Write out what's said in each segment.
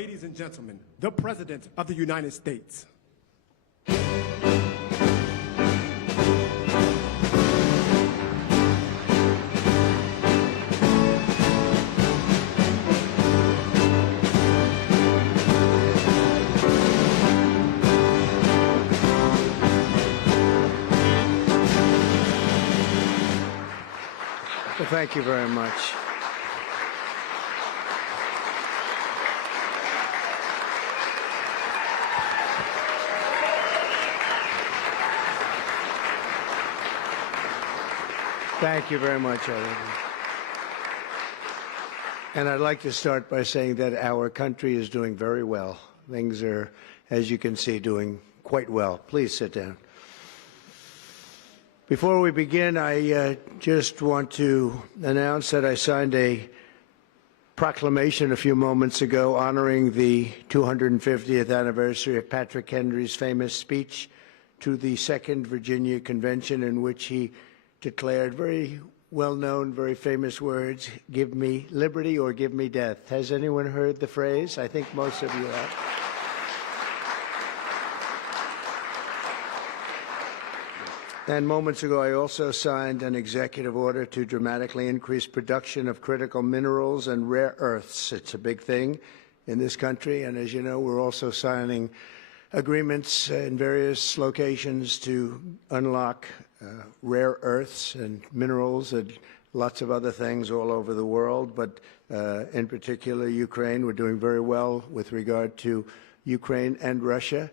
ladies and gentlemen, the President of the United States. Well, thank you very much. Thank you very much, everyone. And I'd like to start by saying that our country is doing very well. Things are, as you can see, doing quite well. Please sit down. Before we begin, I just want to announce that I signed a proclamation a few moments ago honoring the 250th anniversary of Patrick Henry's famous speech to the Second Virginia Convention, in which he declared very well-known, very famous words, "Give me liberty or give me death." Has anyone heard the phrase? I think most of you have. And moments ago, I also signed an executive order to dramatically increase production of critical minerals and rare earths. It's a big thing in this country, and as you know, we're also signing agreements in various locations to unlock rare earths and minerals and lots of other things all over the world, but in particular Ukraine. We're doing very well with regard to Ukraine and Russia.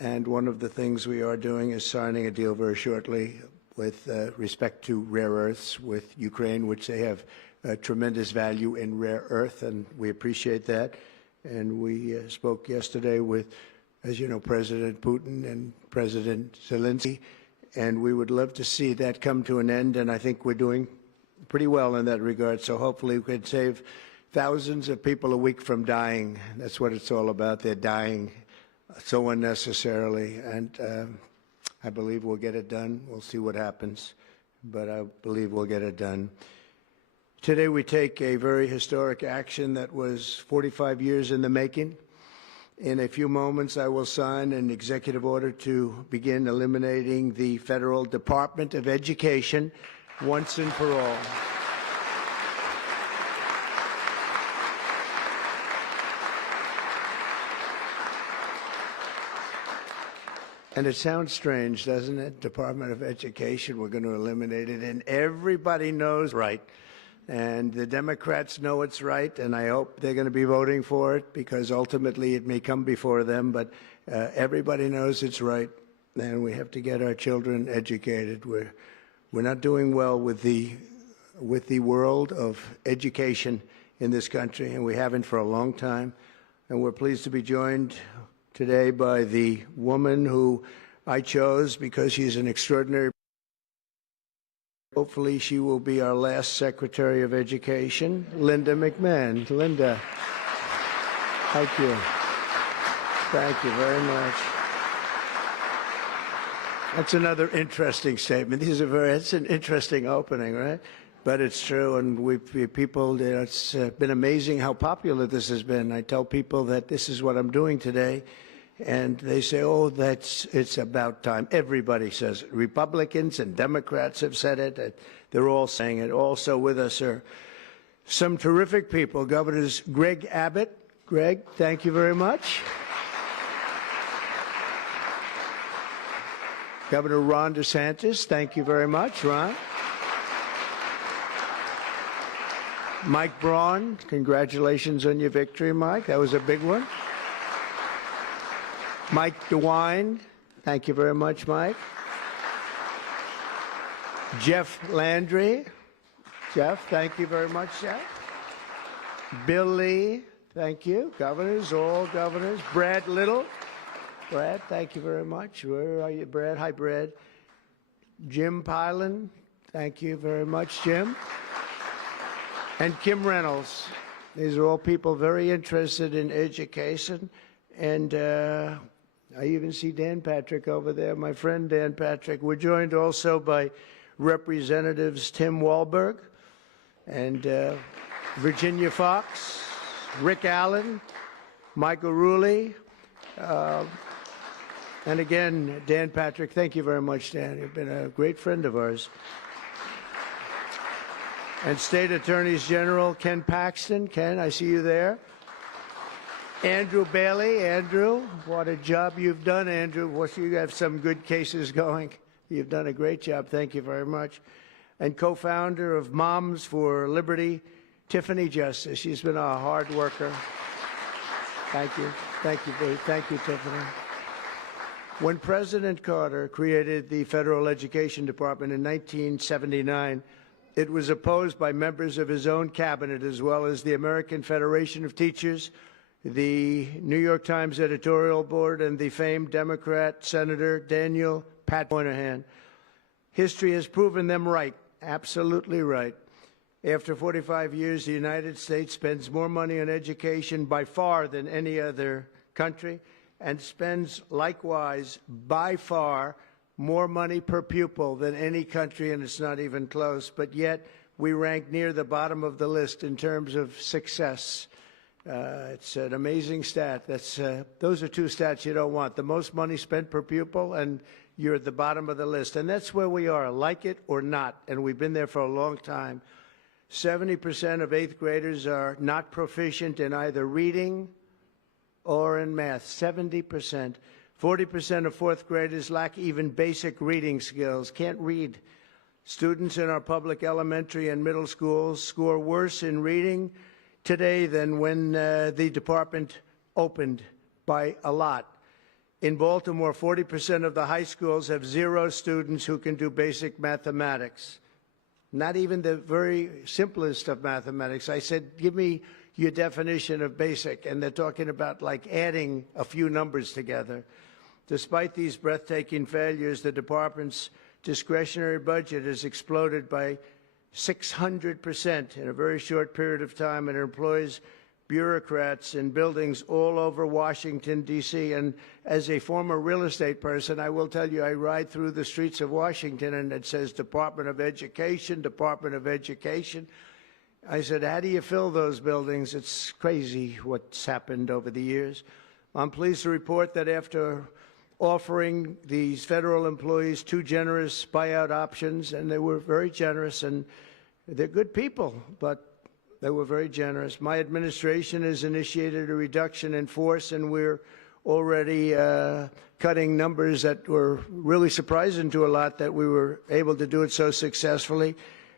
And one of the things we are doing is signing a deal very shortly with respect to rare earths with Ukraine, which they have tremendous value in rare earth, and we appreciate that. And we spoke yesterday with, as you know, President Putin and President Zelensky, and we would love to see that come to an end, and I think we're doing pretty well in that regard. So hopefully we could save thousands of people a week from dying. That's what it's all about. They're dying so unnecessarily, and I believe we'll get it done. We'll see what happens, but I believe we'll get it done. Today we take a very historic action that was 45 years in the making. In a few moments, I will sign an executive order to begin eliminating the Federal Department of Education once and for all. And it sounds strange, doesn't it? Department of Education, we're going to eliminate it, and everybody knows right. And the Democrats know it's right, and I hope they're going to be voting for it, because ultimately it may come before them, but everybody knows it's right, and we have to get our children educated. We're not doing well with the world of education in this country, and we haven't for a long time. And we're pleased to be joined today by the woman who I chose because she's an extraordinary. Hopefully she will be our last Secretary of Education, Linda McMahon. Linda, thank you. Thank you very much. That's another interesting statement. It's an interesting opening, right? But it's true, and it's been amazing how popular this has been. I tell people that this is what I'm doing today, and they say, "Oh, it's about time." Everybody says it. Republicans and Democrats have said it. They're all saying it. Also with us are some terrific people. Governors Greg Abbott. Greg, thank you very much. Governor Ron DeSantis, thank you very much, Ron. Mike Braun, congratulations on your victory, Mike. That was a big one. Mike DeWine, thank you very much, Mike. Jeff Landry. Jeff, thank you very much, Jeff. Bill Lee, thank you. Governors, all governors. Brad Little. Brad, thank you very much. Where are you, Brad? Hi, Brad. Jim Pilan, thank you very much, Jim. And Kim Reynolds. These are all people very interested in education. And I even see Dan Patrick over there, my friend Dan Patrick. We're joined also by Representatives Tim Walberg and Virginia Fox, Rick Allen, Michael Rulli, and again, Dan Patrick. Thank you very much, Dan. You've been a great friend of ours. And State Attorneys General Ken Paxton. Ken, I see you there. Andrew Bailey. Andrew, what a job you've done, Andrew. You have some good cases going. You've done a great job. Thank you very much. And co-founder of Moms for Liberty, Tiffany Justice. She's been a hard worker. Thank you. Thank you, Dave. Thank you, Tiffany. When President Carter created the Federal Education Department in 1979, it was opposed by members of his own cabinet, as well as the American Federation of Teachers, the New York Times editorial board, and the famed Democrat Senator Daniel Pat Moynihan. History has proven them right, absolutely right. After 45 years, the United States spends more money on education by far than any other country, and spends likewise by far more money per pupil than any country, and it's not even close. But yet we rank near the bottom of the list in terms of success. It's an amazing stat. Those are two stats you don't want. The most money spent per pupil, and you're at the bottom of the list. And that's where we are, like it or not, and we've been there for a long time. 70% of 8th graders are not proficient in either reading or in math. 70%. 40% of 4th graders lack even basic reading skills, can't read. Students in our public elementary and middle schools score worse in reading today than when the department opened, by a lot. In Baltimore, 40% of the high schools have 0 students who can do basic mathematics. Not even the very simplest of mathematics. I said, give me your definition of basic, and they're talking about like adding a few numbers together. Despite these breathtaking failures, the department's discretionary budget has exploded by 600% in a very short period of time, and it employs bureaucrats in buildings all over Washington, D.C. And as a former real estate person, I will tell you, I ride through the streets of Washington and it says Department of Education, Department of Education. I said, how do you fill those buildings? It's crazy what's happened over the years. I'm pleased to report that after offering these federal employees 2 generous buyout options, and they were very generous, and they're good people, but they were very generous. My administration has initiated a reduction in force, and we're already cutting numbers that were really surprising to a lot, that we were able to do it so successfully.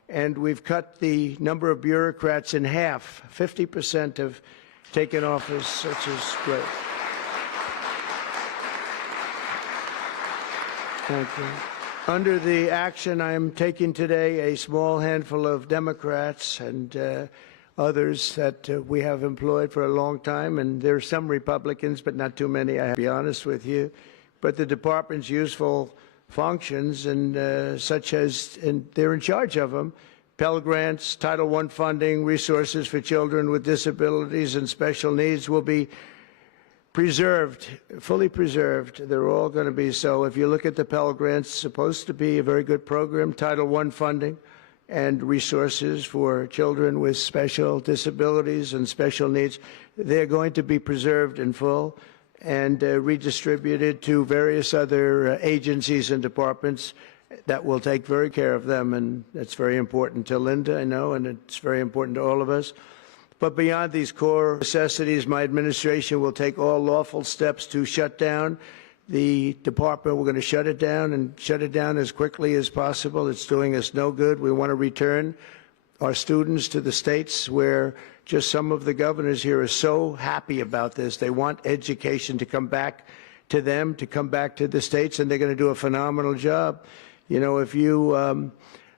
And we've cut the number of bureaucrats in half. 50% have taken office, which is great. Thank you. Under the action I'm taking today, a small handful of Democrats and others that we have employed for a long time, and there are some Republicans, but not too many, I have to be honest with you. But the department's useful functions, and such as, and they're in charge of them, Pell Grants, Title I funding, resources for children with disabilities and special needs will be preserved, fully preserved. They're all going to be so. If you look at the Pell Grants, it's supposed to be a very good program, Title I funding and resources for children with special disabilities and special needs. They're going to be preserved in full and redistributed to various other agencies and departments that will take very care of them. And that's very important to Linda, I know, and it's very important to all of us. But beyond these core necessities, my administration will take all lawful steps to shut down the department. We're going to shut it down, and shut it down as quickly as possible. It's doing us no good. We want to return our students to the states, where just some of the governors here are so happy about this. They want education to come back to them, to come back to the states, and they're going to do a phenomenal job. You know, if you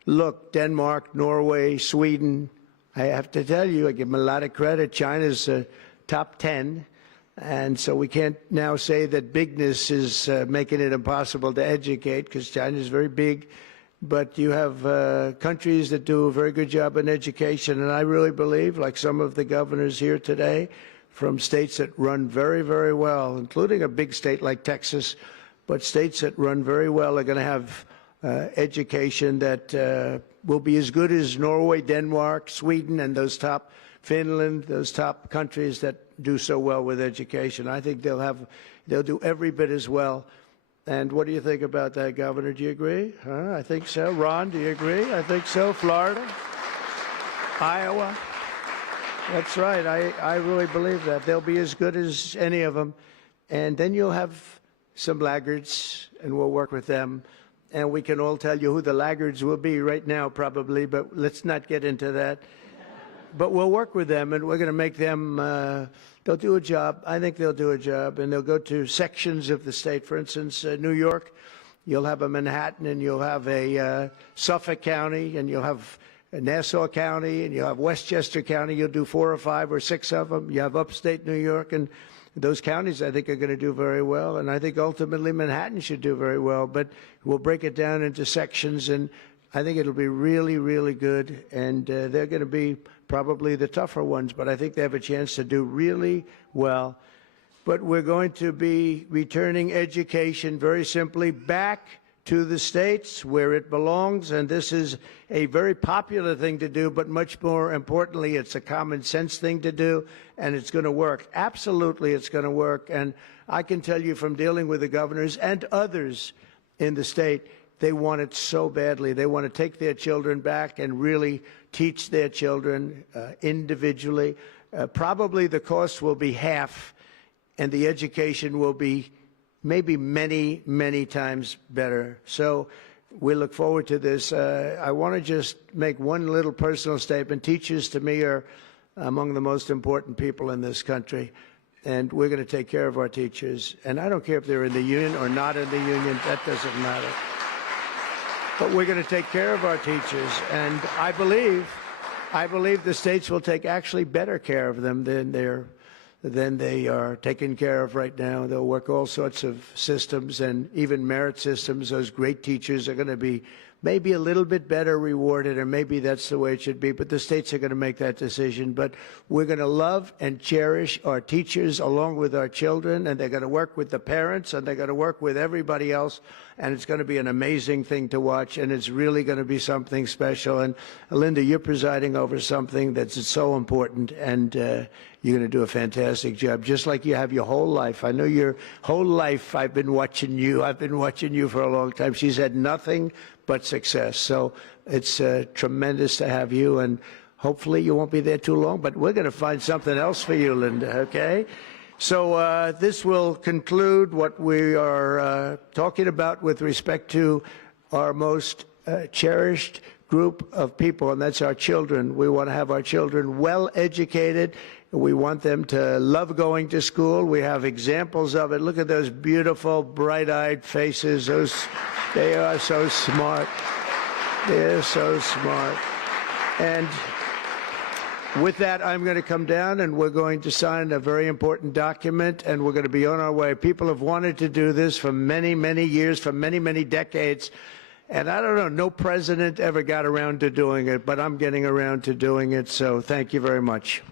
look, Denmark, Norway, Sweden, I have to tell you, I give them a lot of credit. China's top 10. And so we can't now say that bigness is making it impossible to educate, because China is very big. But you have countries that do a very good job in education. And I really believe, like some of the governors here today, from states that run very, very well, including a big state like Texas, but states that run very well are going to have education that will be as good as Norway, Denmark, Sweden, and those top Finland, those top countries that do so well with education. I think they'll do every bit as well. And what do you think about that, Governor? Do you agree? I think so. Ron, do you agree? I think so. Florida? Iowa? That's right. I really believe that. They'll be as good as any of them. And then you'll have some laggards, and we'll work with them. And we can all tell you who the laggards will be right now, probably, but let's not get into that. But we'll work with them, and we're going to make them, they'll do a job. I think they'll do a job, and they'll go to sections of the state. For instance, New York, you'll have a Manhattan, and you'll have a Suffolk County, and you'll have Nassau County, and you'll have Westchester County. You'll do 4 or 5 or 6 of them. You have upstate New York, and those counties, I think, are going to do very well. And I think ultimately Manhattan should do very well. But we'll break it down into sections, and I think it'll be really, really good. And they're going to be probably the tougher ones, but I think they have a chance to do really well. But we're going to be returning education very simply back to the states where it belongs, and this is a very popular thing to do, but much more importantly, it's a common sense thing to do, and it's going to work. Absolutely, it's going to work. And I can tell you from dealing with the governors and others in the state, they want it so badly. They want to take their children back and really teach their children individually. Probably the cost will be half, and the education will be maybe many, many times better. So we look forward to this. I want to just make one little personal statement. Teachers, to me, are among the most important people in this country, and we're going to take care of our teachers. And I don't care if they're in the union or not in the union. That doesn't matter. But we're going to take care of our teachers, and I believe the states will take actually better care of them than they are taken care of right now. They'll work all sorts of systems and even merit systems. Those great teachers are going to be maybe a little bit better rewarded, or maybe that's the way it should be, but the states are going to make that decision. But we're going to love and cherish our teachers along with our children, and they're going to work with the parents, and they're going to work with everybody else, and it's going to be an amazing thing to watch, and it's really going to be something special. And Linda, you're presiding over something that's so important, and you're going to do a fantastic job, just like you have your whole life. I know your whole life I've been watching you. I've been watching you for a long time. She's had nothing but success. So it's tremendous to have you, and hopefully you won't be there too long, but we're going to find something else for you, Linda, okay? So this will conclude what we are talking about with respect to our most cherished group of people, and that's our children. We want to have our children well educated. We want them to love going to school. We have examples of it. Look at those beautiful, bright-eyed faces. They are so smart. They're so smart. And with that, I'm going to come down, and we're going to sign a very important document, and we're going to be on our way. People have wanted to do this for many, many years, for many, many decades. And I don't know, no president ever got around to doing it, but I'm getting around to doing it. So thank you very much.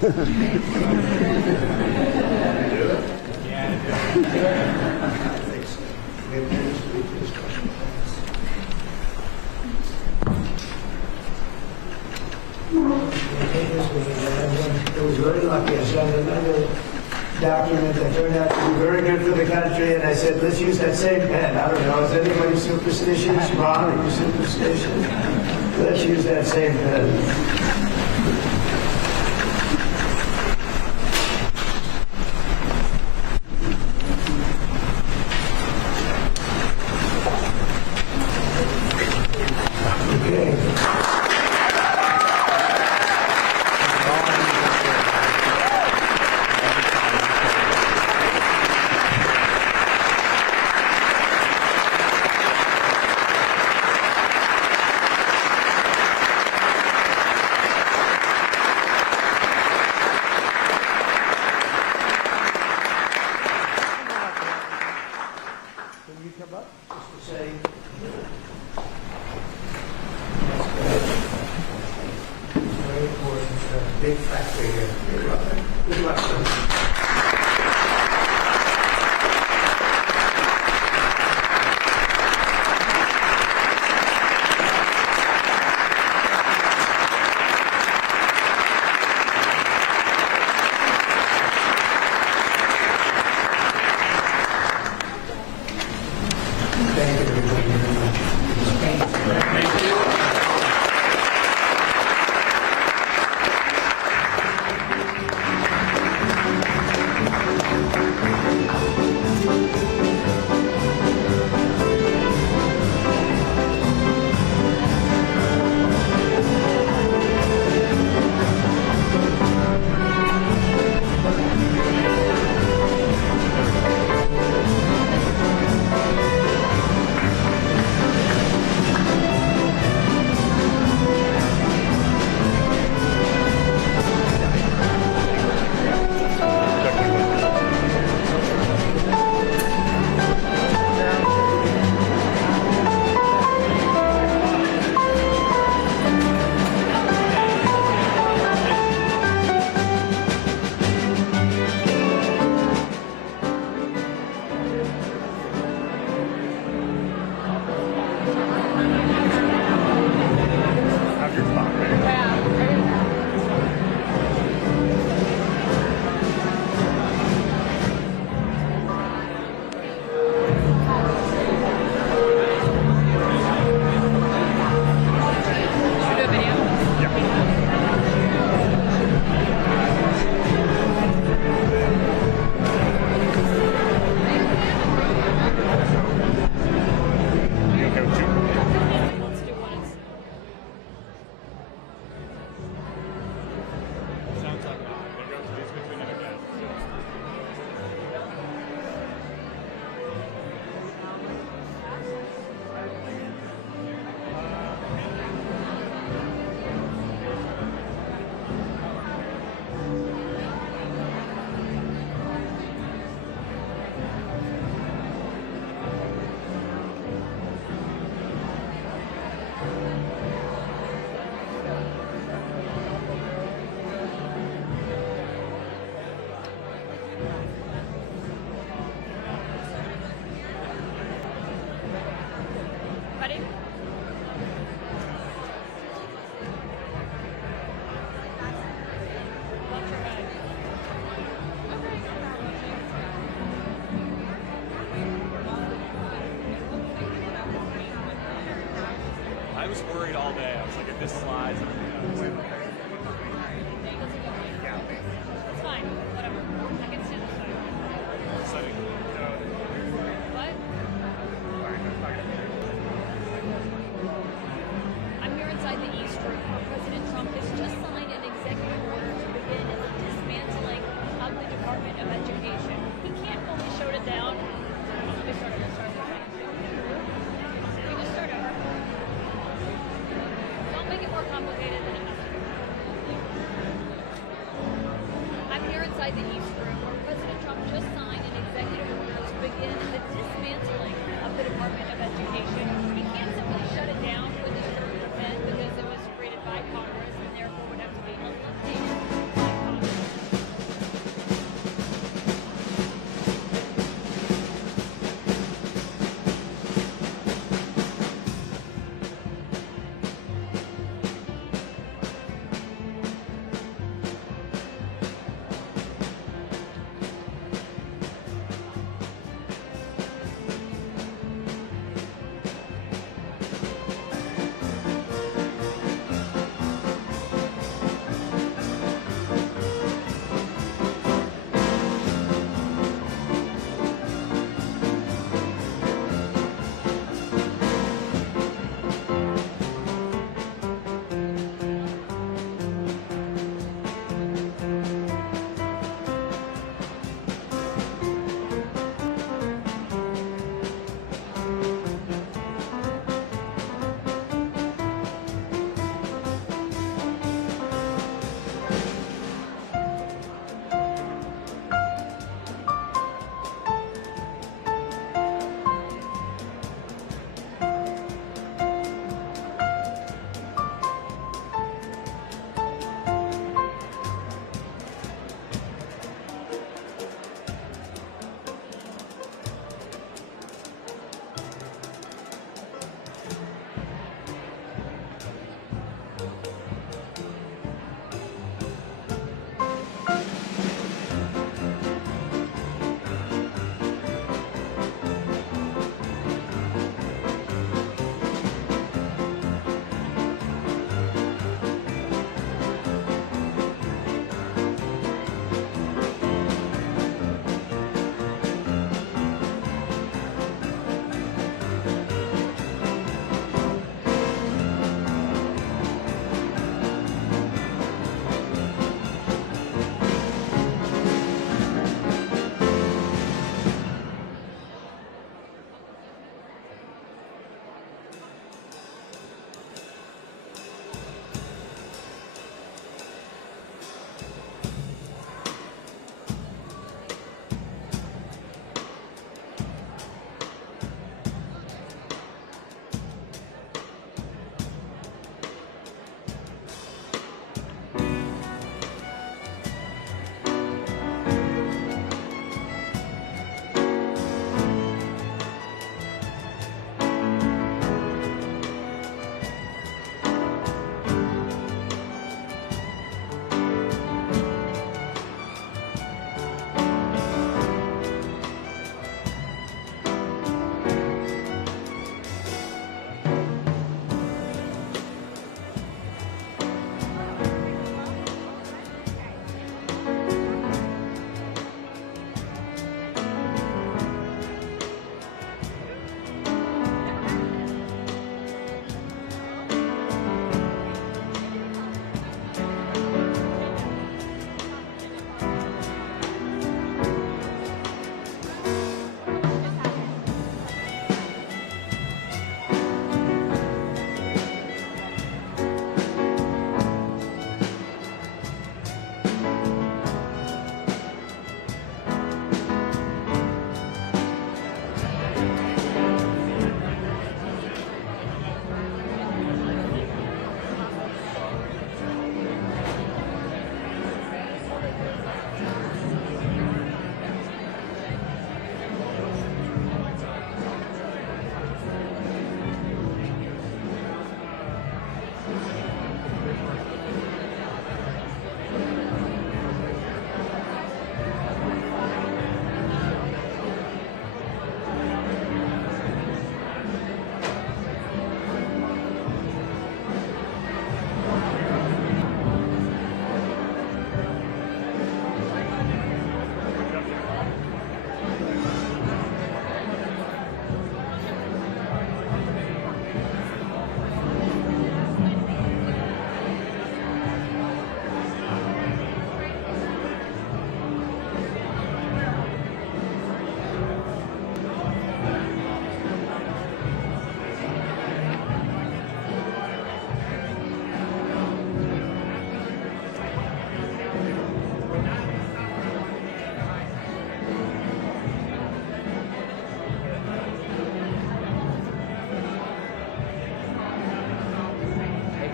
It was very lucky. I signed another document that turned out to be very good for the country, and I said, let's use that same pen. I don't know, is anybody superstitious? Ron, are you superstitious? Let's use that same pen. big factor here. You're welcome. Good luck. Thank you, everybody, very much. Thank you. I was worried all day. I was like, if this slides, I'm gonna It's fine. Whatever. I can stand this side. What? I'm here inside the East Room where President Trump has just signed an executive order to begin the dismantling of the Department of Education. He can't fully shoot it down. We just start over. Don't make it more complicated than it has to be.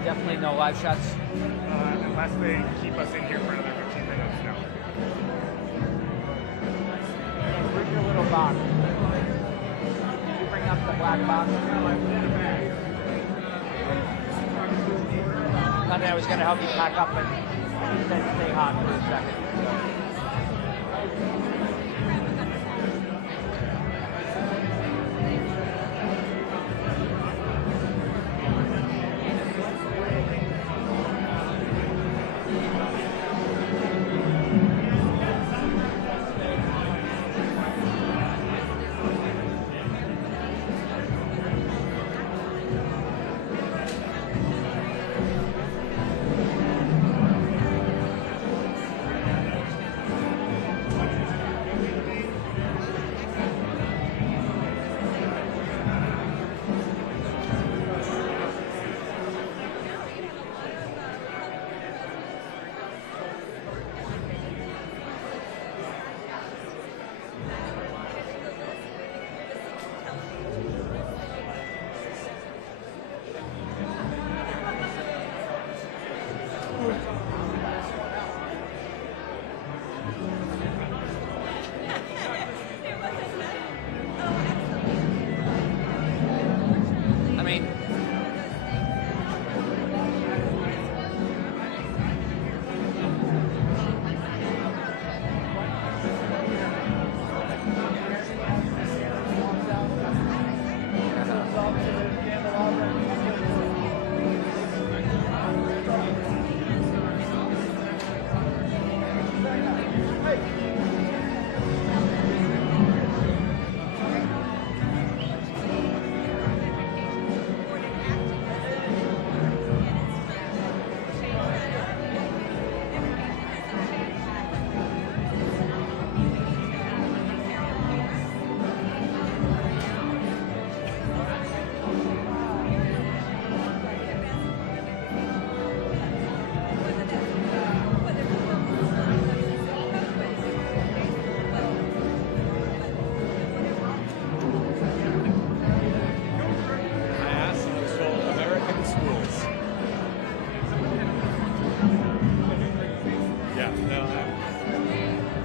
definitely no live shots. Unless they keep us in here for another 15 minutes, no. And bring your little box. Did you bring up the black box? Thought I was going to help you pack up, but you said stay hot for a second.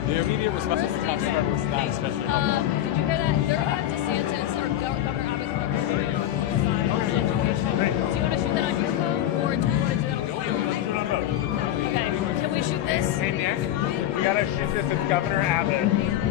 The immediate response was not especially helpful. Did you hear that? They're going to have DeSantis or Governor Abbott's representative on both sides on education. Do you want to shoot that on your phone, or do you want to do that on the phone? Let's do it on both. Okay. Can we shoot this? Hey, Nick, we gotta shoot this. It's Governor Abbott.